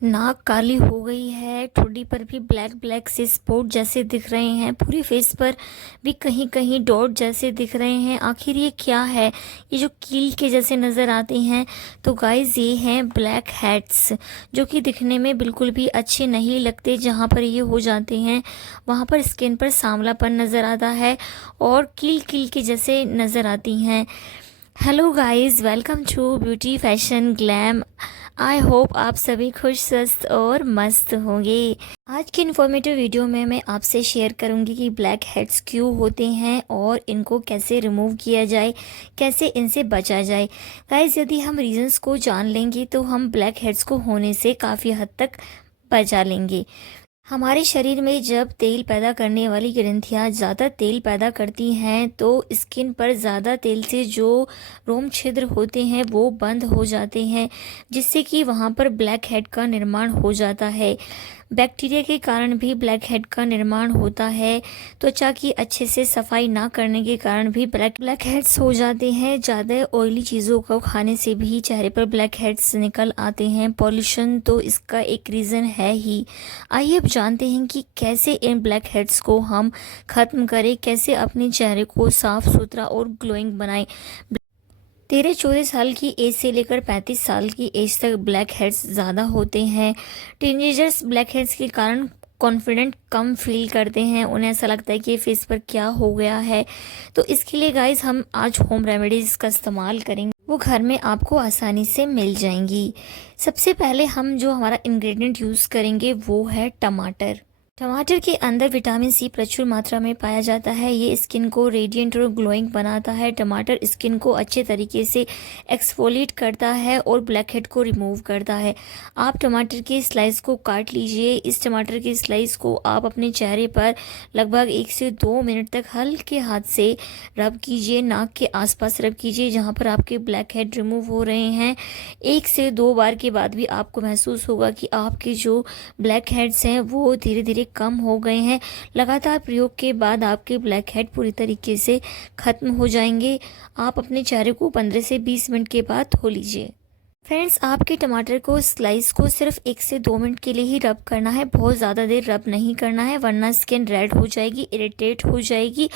नाक काली हो गई है, ठुड्डी पर भी ब्लैक ब्लैक से स्पॉट जैसे दिख रहे हैं, पूरे फेस पर भी कहीं कहीं डॉट जैसे दिख रहे हैं। आखिर ये क्या है? ये जो कील के जैसे नज़र आते हैं, तो गाइस ये हैं ब्लैक हेड्स, जो कि दिखने में बिल्कुल भी अच्छे नहीं लगते। जहाँ पर ये हो जाते हैं वहाँ पर स्किन पर सांवलापन नज़र आता है और कील कील के जैसे नज़र आती हैं। Hello guys, welcome to beauty fashion glam. I hope आप सभी खुश स्वस्थ और मस्त होंगे। आज की इन्फॉर्मेटिव वीडियो में मैं आपसे शेयर करूंगी कि ब्लैक हेड्स क्यों होते हैं और इनको कैसे रिमूव किया जाए, कैसे इनसे बचा जाए। गाइस, यदि हम रीजंस को जान लेंगे तो हम ब्लैक हेड्स को होने से काफ़ी हद तक बचा लेंगे। हमारे शरीर में जब तेल पैदा करने वाली ग्रंथियां ज़्यादा तेल पैदा करती हैं तो स्किन पर ज़्यादा तेल से जो रोम छिद्र होते हैं वो बंद हो जाते हैं, जिससे कि वहाँ पर ब्लैक हेड का निर्माण हो जाता है। बैक्टीरिया के कारण भी ब्लैक हेड का निर्माण होता है। त्वचा की अच्छे से सफाई ना करने के कारण भी ब्लैक हेड्स हो जाते हैं। ज़्यादा ऑयली चीज़ों को खाने से भी चेहरे पर ब्लैक हेड्स निकल आते हैं। पॉल्यूशन तो इसका एक रीज़न है ही। आइए अब जानते हैं कि कैसे इन ब्लैक हेड्स को हम ख़त्म करें, कैसे अपने चेहरे को साफ़ सुथरा और ग्लोइंग बनाएं। 13-14 साल की एज से लेकर 35 साल की एज तक ब्लैक हेड्स ज़्यादा होते हैं। टीनेजर्स ब्लैक हेड्स के कारण कॉन्फिडेंट कम फील करते हैं, उन्हें ऐसा लगता है कि फेस पर क्या हो गया है। तो इसके लिए गाइस हम आज होम रेमेडीज़ का इस्तेमाल करेंगे, वो घर में आपको आसानी से मिल जाएंगी। सबसे पहले हम जो हमारा इंग्रेडिएंट यूज़ करेंगे वो है टमाटर। टमाटर के अंदर विटामिन सी प्रचुर मात्रा में पाया जाता है। ये स्किन को रेडिएंट और ग्लोइंग बनाता है। टमाटर स्किन को अच्छे तरीके से एक्सफोलिएट करता है और ब्लैक हेड को रिमूव करता है। आप टमाटर के स्लाइस को काट लीजिए। इस टमाटर के स्लाइस को आप अपने चेहरे पर लगभग 1 से 2 मिनट तक हल्के हाथ से रब कीजिए। नाक के आसपास रब कीजिए जहाँ पर आपके ब्लैक हेड रिमूव हो रहे हैं। 1 से 2 बार के बाद भी आपको महसूस होगा कि आपके जो ब्लैक हेड्स हैं वो धीरे धीरे कम हो गए हैं। लगातार प्रयोग के बाद आपके ब्लैक हेड पूरी तरीके से खत्म हो जाएंगे। आप अपने चेहरे को 15 से 20 मिनट के बाद धो लीजिए। फ्रेंड्स, आपके टमाटर को स्लाइस को सिर्फ 1 से 2 मिनट के लिए ही रब करना है, बहुत ज़्यादा देर रब नहीं करना है वरना स्किन रेड हो जाएगी, इरिटेट हो जाएगी।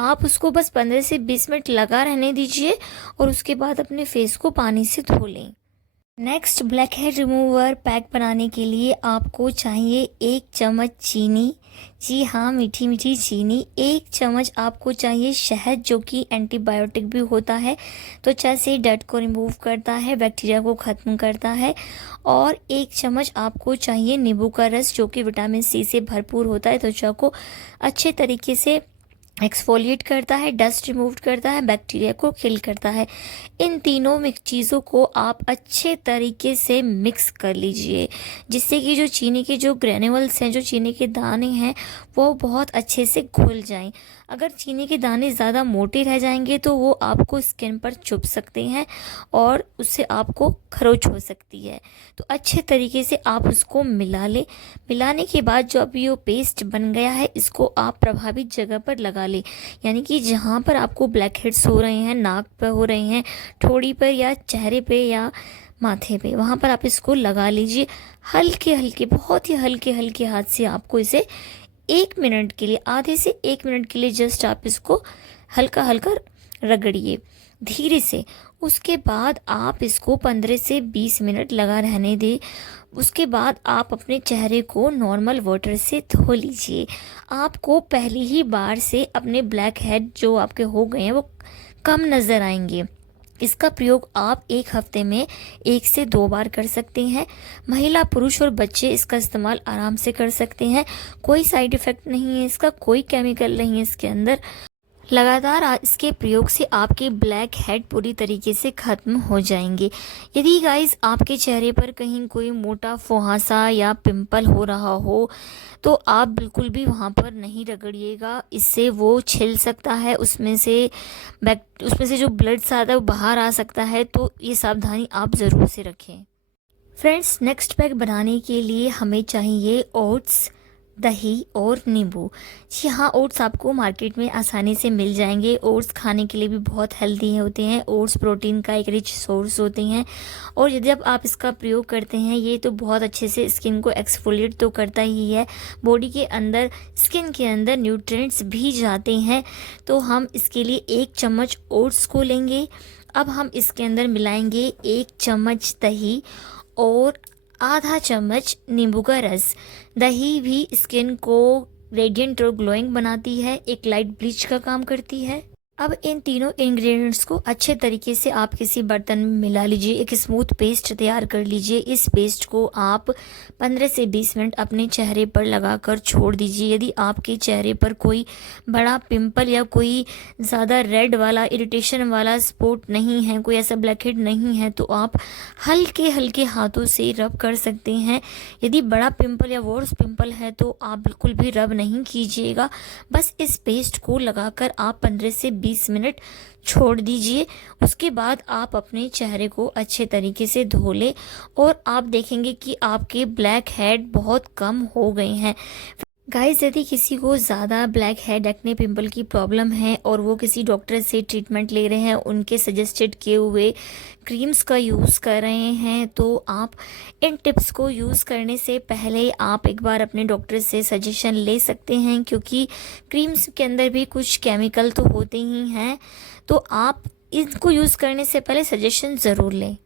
आप उसको बस 15 से 20 मिनट लगा रहने दीजिए और उसके बाद अपने फेस को पानी से धो लें। Next, blackhead remover pack बनाने के लिए आपको चाहिए 1 चम्मच चीनी। जी हाँ, मीठी मीठी चीनी। 1 चम्मच आपको चाहिए शहद, जो कि एंटीबायोटिक भी होता है, त्वचा से डर्ट को रिमूव करता है, बैक्टीरिया को ख़त्म करता है। और 1 चम्मच आपको चाहिए नींबू का रस, जो कि विटामिन सी से भरपूर होता है, त्वचा को अच्छे तरीके से एक्सफोलिएट करता है, डस्ट रिमूव करता है, बैक्टीरिया को किल करता है। इन तीनों मिक्स चीज़ों को आप अच्छे तरीके से मिक्स कर लीजिए, जिससे कि जो चीनी के जो ग्रेन्यूल्स हैं, जो चीनी के दाने हैं, वो बहुत अच्छे से घुल जाएं। अगर चीनी के दाने ज़्यादा मोटे रह जाएंगे तो वो आपको स्किन पर चुभ सकते हैं और उससे आपको खरोच हो सकती है। तो अच्छे तरीके से आप उसको मिला लें। मिलाने के बाद जो अभी ये पेस्ट बन गया है, इसको आप प्रभावित जगह पर लगा लें। यानी कि जहाँ पर आपको ब्लैक हेड्स हो रहे हैं, नाक पर हो रहे हैं, ठोड़ी पर या चेहरे पे या माथे पे, वहाँ पर आप इसको लगा लीजिए। हल्के हल्के, बहुत ही हल्के हल्के हाथ से आपको इसे 1 मिनट के लिए, आधे से 1 मिनट के लिए जस्ट आप इसको हल्का हल्का रगड़िए धीरे से। उसके बाद आप इसको 15 से 20 मिनट लगा रहने दें। उसके बाद आप अपने चेहरे को नॉर्मल वाटर से धो लीजिए। आपको पहली ही बार से अपने ब्लैक हेड जो आपके हो गए हैं वो कम नज़र आएंगे। इसका प्रयोग आप 1 हफ्ते में 1 से 2 बार कर सकते हैं। महिला, पुरुष और बच्चे इसका इस्तेमाल आराम से कर सकते हैं। कोई साइड इफ़ेक्ट नहीं है इसका, कोई केमिकल नहीं है इसके अंदर। लगातार इसके प्रयोग से आपके ब्लैक हेड पूरी तरीके से ख़त्म हो जाएंगे। यदि गाइस आपके चेहरे पर कहीं कोई मोटा फुहासा या पिंपल हो रहा हो तो आप बिल्कुल भी वहाँ पर नहीं रगड़िएगा, इससे वो छिल सकता है, उसमें से जो ब्लड सा वो बाहर आ सकता है। तो ये सावधानी आप ज़रूर से रखें। फ्रेंड्स, नेक्स्ट पैक बनाने के लिए हमें चाहिए ओट्स। दही और नींबू। जी हाँ, ओट्स आपको मार्केट में आसानी से मिल जाएंगे। ओट्स खाने के लिए भी बहुत हेल्दी होते हैं। ओट्स प्रोटीन का एक रिच सोर्स होते हैं और यदि अब आप इसका प्रयोग करते हैं, ये तो बहुत अच्छे से स्किन को एक्सफोलिएट तो करता ही है, बॉडी के अंदर, स्किन के अंदर न्यूट्रिएंट्स भी जाते हैं। तो हम इसके लिए 1 चम्मच ओट्स को लेंगे। अब हम इसके अंदर मिलाएंगे 1 चम्मच दही और आधा चम्मच नींबू का रस। दही भी स्किन को रेडिएंट और ग्लोइंग बनाती है, एक लाइट ब्लीच का काम करती है। अब इन तीनों इंग्रेडिएंट्स को अच्छे तरीके से आप किसी बर्तन में मिला लीजिए, एक स्मूथ पेस्ट तैयार कर लीजिए। इस पेस्ट को आप 15 से 20 मिनट अपने चेहरे पर लगाकर छोड़ दीजिए। यदि आपके चेहरे पर कोई बड़ा पिंपल या कोई ज़्यादा रेड वाला, इरिटेशन वाला स्पॉट नहीं है, कोई ऐसा ब्लैकहेड नहीं है, तो आप हल्के हल्के हाथों से रब कर सकते हैं। यदि बड़ा पिंपल या वर्स पिंपल है तो आप बिल्कुल भी रब नहीं कीजिएगा। बस इस पेस्ट को लगाकर आप 15 से 20 मिनट छोड़ दीजिए। उसके बाद आप अपने चेहरे को अच्छे तरीके से धो लें और आप देखेंगे कि आपके ब्लैक हेड बहुत कम हो गए हैं। गाइस, यदि किसी को ज़्यादा ब्लैक हेड, एक्ने, पिंपल की प्रॉब्लम है और वो किसी डॉक्टर से ट्रीटमेंट ले रहे हैं, उनके सजेस्टेड किए हुए क्रीम्स का यूज़ कर रहे हैं, तो आप इन टिप्स को यूज़ करने से पहले आप एक बार अपने डॉक्टर से सजेशन ले सकते हैं, क्योंकि क्रीम्स के अंदर भी कुछ केमिकल तो होते ही हैं। तो आप इनको यूज़ करने से पहले सजेशन ज़रूर लें।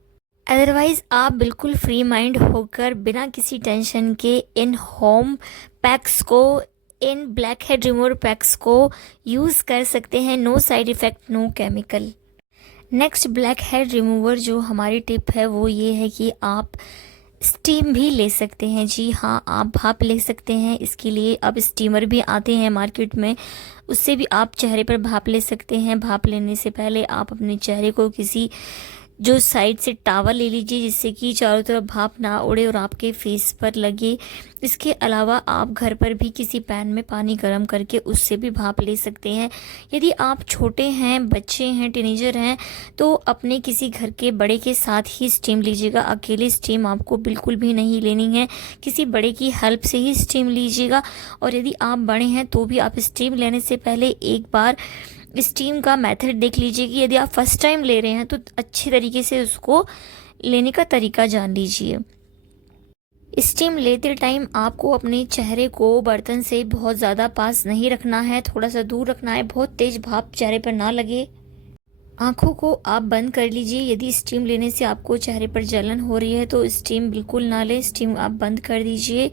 अदरवाइज़ आप बिल्कुल फ्री माइंड होकर बिना किसी टेंशन के इन होम पैक्स को, इन ब्लैक हेड रिमूवर पैक्स को यूज़ कर सकते हैं। No side effect, no chemical. Next blackhead remover जो हमारी टिप है वो ये है कि आप स्टीम भी ले सकते हैं। जी हाँ, आप भाप ले सकते हैं। इसके लिए अब स्टीमर भी आते हैं मार्केट में, उससे भी आप चेहरे पर भाप ले सकते हैं। भाप लेने से पहले आप अपने चेहरे को किसी जो साइड से टावल ले लीजिए, जिससे कि चारों तरफ भाप ना उड़े और आपके फेस पर लगे। इसके अलावा आप घर पर भी किसी पैन में पानी गर्म करके उससे भी भाप ले सकते हैं। यदि आप छोटे हैं, बच्चे हैं, टीनेजर हैं, तो अपने किसी घर के बड़े के साथ ही स्टीम लीजिएगा। अकेले स्टीम आपको बिल्कुल भी नहीं लेनी है, किसी बड़े की हेल्प से ही स्टीम लीजिएगा। और यदि आप बड़े हैं तो भी आप स्टीम लेने से पहले एक बार स्टीम का मेथड देख लीजिए कि यदि आप फर्स्ट टाइम ले रहे हैं तो अच्छी तरीके से उसको लेने का तरीका जान लीजिए। स्टीम लेते टाइम आपको अपने चेहरे को बर्तन से बहुत ज़्यादा पास नहीं रखना है, थोड़ा सा दूर रखना है, बहुत तेज़ भाप चेहरे पर ना लगे। आँखों को आप बंद कर लीजिए। यदि स्टीम लेने से आपको चेहरे पर जलन हो रही है तो स्टीम बिल्कुल ना लें, स्टीम आप बंद कर दीजिए।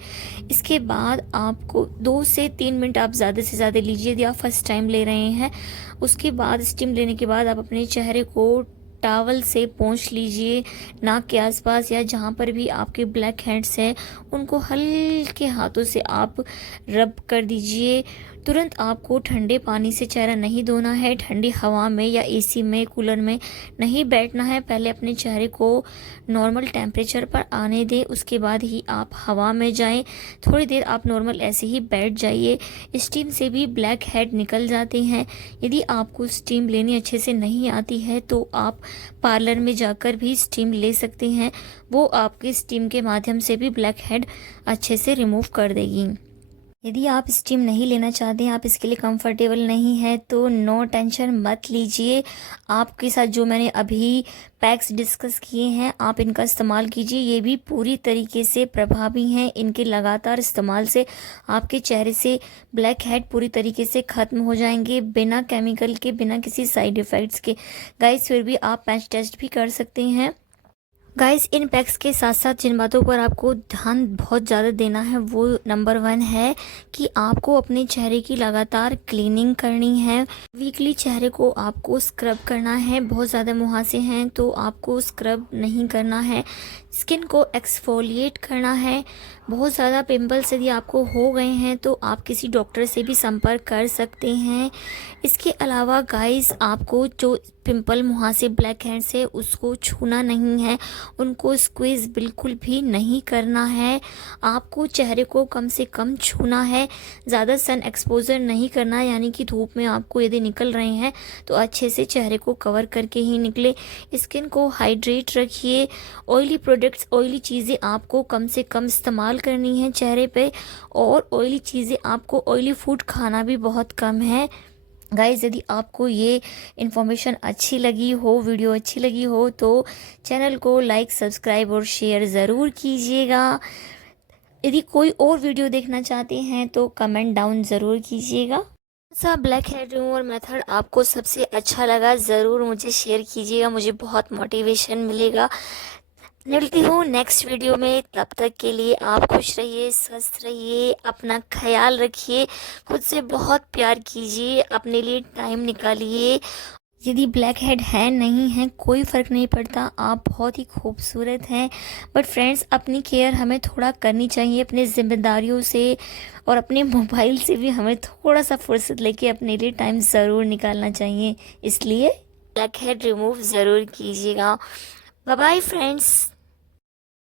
इसके बाद आपको 2 से 3 मिनट आप ज़्यादा से ज़्यादा लीजिए यदि आप फर्स्ट टाइम ले रहे हैं। उसके बाद स्टीम लेने के बाद आप अपने चेहरे को टॉवल से पोंछ लीजिए। नाक के आसपास या जहाँ पर भी आपके ब्लैक हेड्स हैं उनको हल्के हाथों से आप रब कर दीजिए। तुरंत आपको ठंडे पानी से चेहरा नहीं धोना है, ठंडी हवा में या एसी में, कूलर में नहीं बैठना है। पहले अपने चेहरे को नॉर्मल टेम्परेचर पर आने दें, उसके बाद ही आप हवा में जाएं। थोड़ी देर आप नॉर्मल ऐसे ही बैठ जाइए। स्टीम से भी ब्लैक हेड निकल जाते हैं। यदि आपको स्टीम लेनी अच्छे से नहीं आती है तो आप पार्लर में जाकर भी स्टीम ले सकते हैं, वो आपके स्टीम के माध्यम से भी ब्लैक हेड अच्छे से रिमूव कर देगी। यदि आप स्टीम नहीं लेना चाहते हैं, आप इसके लिए कंफर्टेबल नहीं है, तो नो टेंशन मत लीजिए। आपके साथ जो मैंने अभी पैक्स डिस्कस किए हैं आप इनका इस्तेमाल कीजिए, ये भी पूरी तरीके से प्रभावी हैं। इनके लगातार इस्तेमाल से आपके चेहरे से ब्लैक हेड पूरी तरीके से ख़त्म हो जाएंगे, बिना केमिकल के, बिना किसी साइड इफ़ेक्ट्स के। गाइस, फिर भी आप पैच टेस्ट भी कर सकते हैं। गाइस, इन पैक्स के साथ साथ जिन बातों पर आपको ध्यान बहुत ज़्यादा देना है वो नंबर 1 है कि आपको अपने चेहरे की लगातार क्लीनिंग करनी है। वीकली चेहरे को आपको स्क्रब करना है। बहुत ज़्यादा मुहासे हैं तो आपको स्क्रब नहीं करना है, स्किन को एक्सफोलिएट करना है। बहुत ज़्यादा पिंपल्स यदि आपको हो गए हैं तो आप किसी डॉक्टर से भी संपर्क कर सकते हैं। इसके अलावा गाइस, आपको जो पिंपल, मुहासे, ब्लैक हेड्स है उसको छूना नहीं है, उनको स्क्वीज़ बिल्कुल भी नहीं करना है। आपको चेहरे को कम से कम छूना है, ज़्यादा सन एक्सपोजर नहीं करना, यानी कि धूप में आपको यदि निकल रहे हैं तो अच्छे से चेहरे को कवर करके ही निकले। स्किन को हाइड्रेट रखिए। ऑयली प्रोडक्ट प्रोडक्ट्स, ऑयली चीज़ें आपको कम से कम इस्तेमाल करनी है चेहरे पे, और ऑयली चीज़ें आपको, ऑयली फूड खाना भी बहुत कम है। गाइस, यदि आपको ये इन्फॉर्मेशन अच्छी लगी हो, वीडियो अच्छी लगी हो, तो चैनल को लाइक, सब्सक्राइब और शेयर ज़रूर कीजिएगा। यदि कोई और वीडियो देखना चाहते हैं तो कमेंट डाउन ज़रूर कीजिएगा। सा ब्लैक हेड रिमूवर मेथड आपको सबसे अच्छा लगा, ज़रूर मुझे शेयर कीजिएगा, मुझे बहुत मोटिवेशन मिलेगा। मिलती हूँ नेक्स्ट वीडियो में, तब तक के लिए आप खुश रहिए, स्वस्थ रहिए, अपना ख्याल रखिए, खुद से बहुत प्यार कीजिए, अपने लिए टाइम निकालिए। यदि ब्लैक हेड है नहीं है कोई फ़र्क नहीं पड़ता, आप बहुत ही खूबसूरत हैं। बट फ्रेंड्स, अपनी केयर हमें थोड़ा करनी चाहिए, अपनी ज़िम्मेदारियों से और अपने मोबाइल से भी हमें थोड़ा सा फुर्सत लेके अपने लिए टाइम ज़रूर निकालना चाहिए। इसलिए ब्लैक हेड रिमूव ज़रूर कीजिएगा। Bye bye friends.